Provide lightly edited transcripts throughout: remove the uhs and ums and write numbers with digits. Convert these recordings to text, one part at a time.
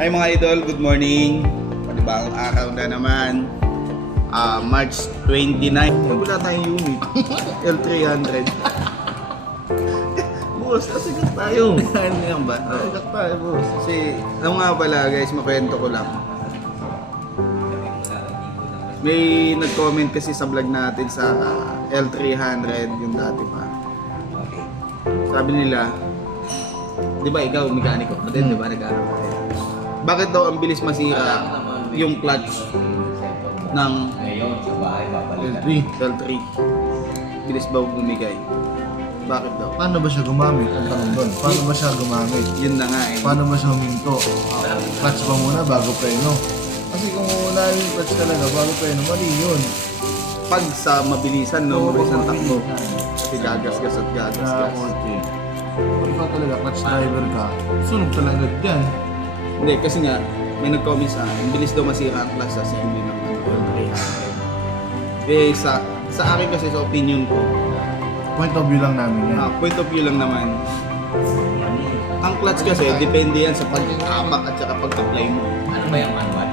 Hi mga idol, good morning. Panibagong araw na naman. March 29. Wala tayong unit. L300. Boss, nasigat tayo. Ano yan ba? Nasigat tayo, boss. Kasi, ano nga pala guys, makwento ko lang. May nag-comment kasi sa vlog natin sa L300, yung dati pa. Sabi nila, di ba ikaw, mekaniko ka din, di ba? Nag-aaral ka rin. Bakit daw ang bilis masira yung clutch ng L3? Bilis ba bumigay? Bakit daw? Paano ba siya gumamit? Ang tanong doon. Paano ba siya gumamit? Yun na nga eh. Paano ba siya huminto? Clutch pa muna bago preno. Kasi kung una yung clutch talaga bago preno, mali yun. Pag sa mabilisan, no? Oo, Mabilisan pag takbo. mabilisan. Kasi gagas-gas at Kaya gagas-gas. okay. Kung ikaw talaga clutch driver ka, sunog talaga dyan. Hindi, kasi nga, may nag-comment sa akin, bilis daw masira ang clutch sa assembly ng L300. Eh, sa akin kasi, sa opinion ko, Point of view lang namin yan. point of view lang naman, ang clutch kasi, depende yan sa pag-apak at saka pag-apply mo. Ano ba yung manual?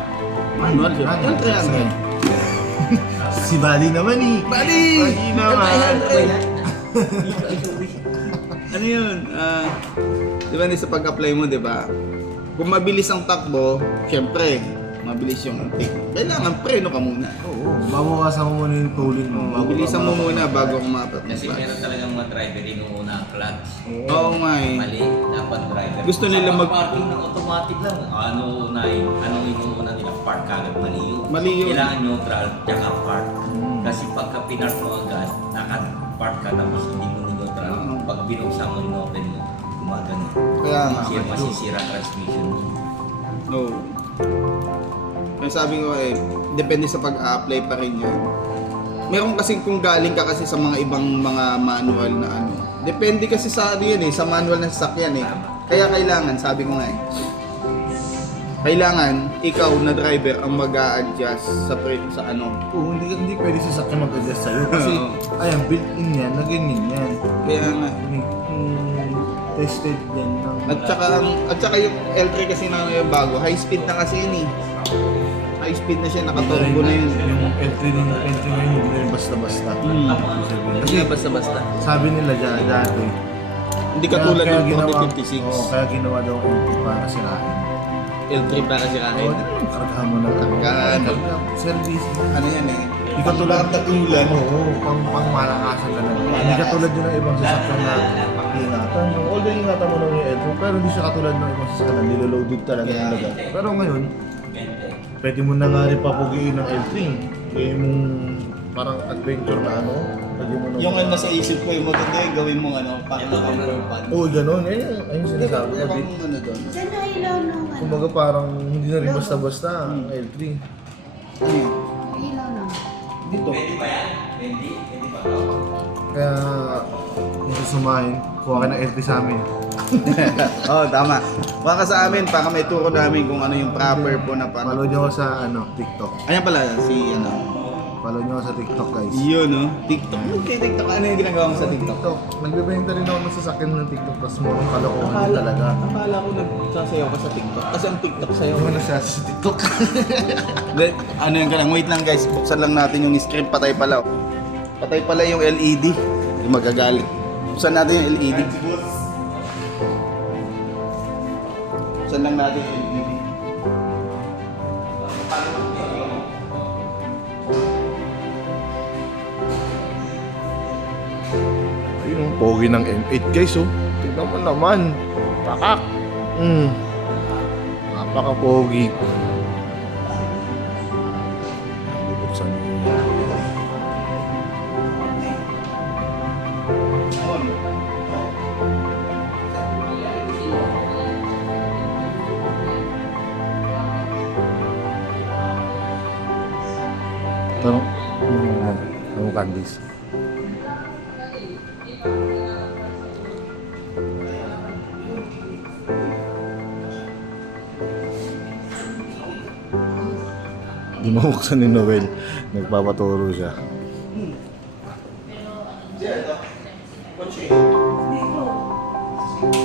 Manual yun. L300. Si Bali naman eh. Bali! Bali naman. Ano yun? Di ba sa pag-apply mo, di ba? Kung mabilis ang takbo, syempre, mabilis yung intake. Kailangan preno ka muna. Oo, babawasan mo muna yung tolling mo. Mabilisan mo muna bago kumapat ng Kasi meron clutch. talagang mga driver inuuna ang clutch. Oo nga eh. Mali, dapat driver. Gusto nila Sa mag- parking ng automatic lang. Ano unahin? Anong inuuna nila? Park kagad. Mali yun. Mali yun. Kailangan neutral, tsaka park. Kasi pagka pinark mo agad, naka-park ka tapos hindi mo neutral. Pag binuksan mo, in-open mo, gumagano. Kaya nga. Masisira transmission mo. Oo. Kaya sabi ko eh, depende sa pag-apply pa rin yun. Meron kasi kung galing ka kasi sa mga ibang mga manual na ano. Depende kasi sa ano yun eh, sa manual ng sasakyan eh. Kaya kailangan, sabi ko nga eh, kailangan ikaw na driver ang mag-a-adjust sa ano. Oo, hindi pwede sasakyan mag-adjust sa'yo. Kasi, Oo. ayan, built-in yan, na ganyan yan. Kaya nga. Tested yan ng... At saka yung L3 kasi na yung bago, high speed na kasi yun eh. High speed na siya, nakaturbo na yun. Yung L3 ngayon, hindi na yung basta-basta. Kasi basta-basta. Sabi nila dati, Hindi katulad kaya ng ginawa- 4056. Oo, kaya ginawa daw ang L3 para sirahin. L3 para si Oo, Kahit. kargahan mo na. Kargahan. Service. Ano yan eh? Hindi katulad Tatulan. Oo, pang malakasan ka lang. Hindi katulad din ng ibang sasakyan na ingatan mo. Although ingatan mo naman yung L3, pero hindi siya katulad ng ibang sasakyan na niloloaded talaga ng lagat. Pero ngayon, pwede mo na nga rin papugiin ng L3. Kaya mong parang adventure na ano. Pwede mo na... Yung ano nasa isip ko, yung maganda yung gawin mong ano, parang overpad. Oo, gano'n. Ayun yung sinasabi ko. Parang ano doon. Diyan na ilaw ng ano. Kumbaga parang hindi na rin basta-basta ang L3. Ano yun? Ilaw na. Dito. Pwede ba yan? Pwede ba? Kaya kung susumahin, kuha ka ng L3 sa amin. Oo, tama. Baka ka sa amin, para may turo namin kung ano yung proper po na Follow paano. nyo ako sa TikTok. Ayan pala, si ano. Follow nyo ako sa TikTok, guys. Yun no? TikTok. Kaya TikTok, ano yung ginagawa mo sa TikTok? TikTok. Nagbebenta rin ako ng sasakyan ng TikTok, tapos mukhang kalokohan din talaga. Akala ko nagsasayaw ka sa TikTok. Kasi ang TikTok sayaw. Ano na siya sa TikTok? Ano yun ka lang, wait lang guys, buksan lang natin yung screen, patay pala. Patay pala yung LED. Yung magagalit. Buksan natin yung LED. Buksan lang natin yung LED. Ayun ang pogi ng M8, guys, oh. Tignan mo naman. Pakak. Napaka-pogi. Buksan niyo. Tanong, ano candies? Di mabuksan ni Noel. Nagpapaturo siya.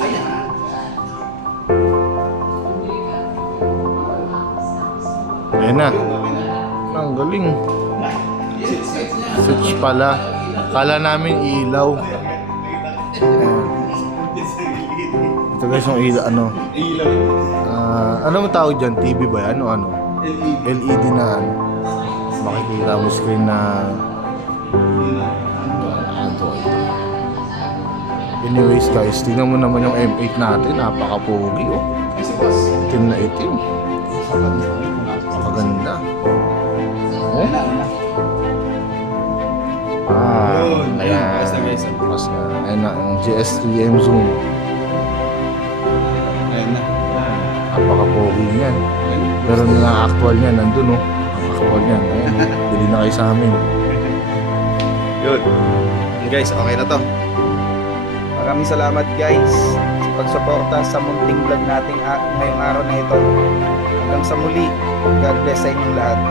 Ayan. Ayan na. Ang galing. Switch pala. Kala namin ilaw. Ayan. Ito guys yung ilaw, ano? Ano mo tawag dyan? TV ba yan? O ano? LED na ano? Makikita mo screen na Android. Anyways guys, tingnan mo naman yung M8 natin. Napaka-pogi oh. Itim na itim. Napakaganda. Oh? Ayan. Pas na. Ayan na, ang GS3M Zoom. Ayan na. Napaka-pogi niyan. Meron na lang actual niyan, nandun oh. Ang actual niyan. Ayan, bili na kayo sa amin. Yun. Guys, okay na to. Maraming salamat guys sa pagsuporta sa munting vlog nating ngayong araw na ito. Hanggang sa muli. God bless sa inyong lahat.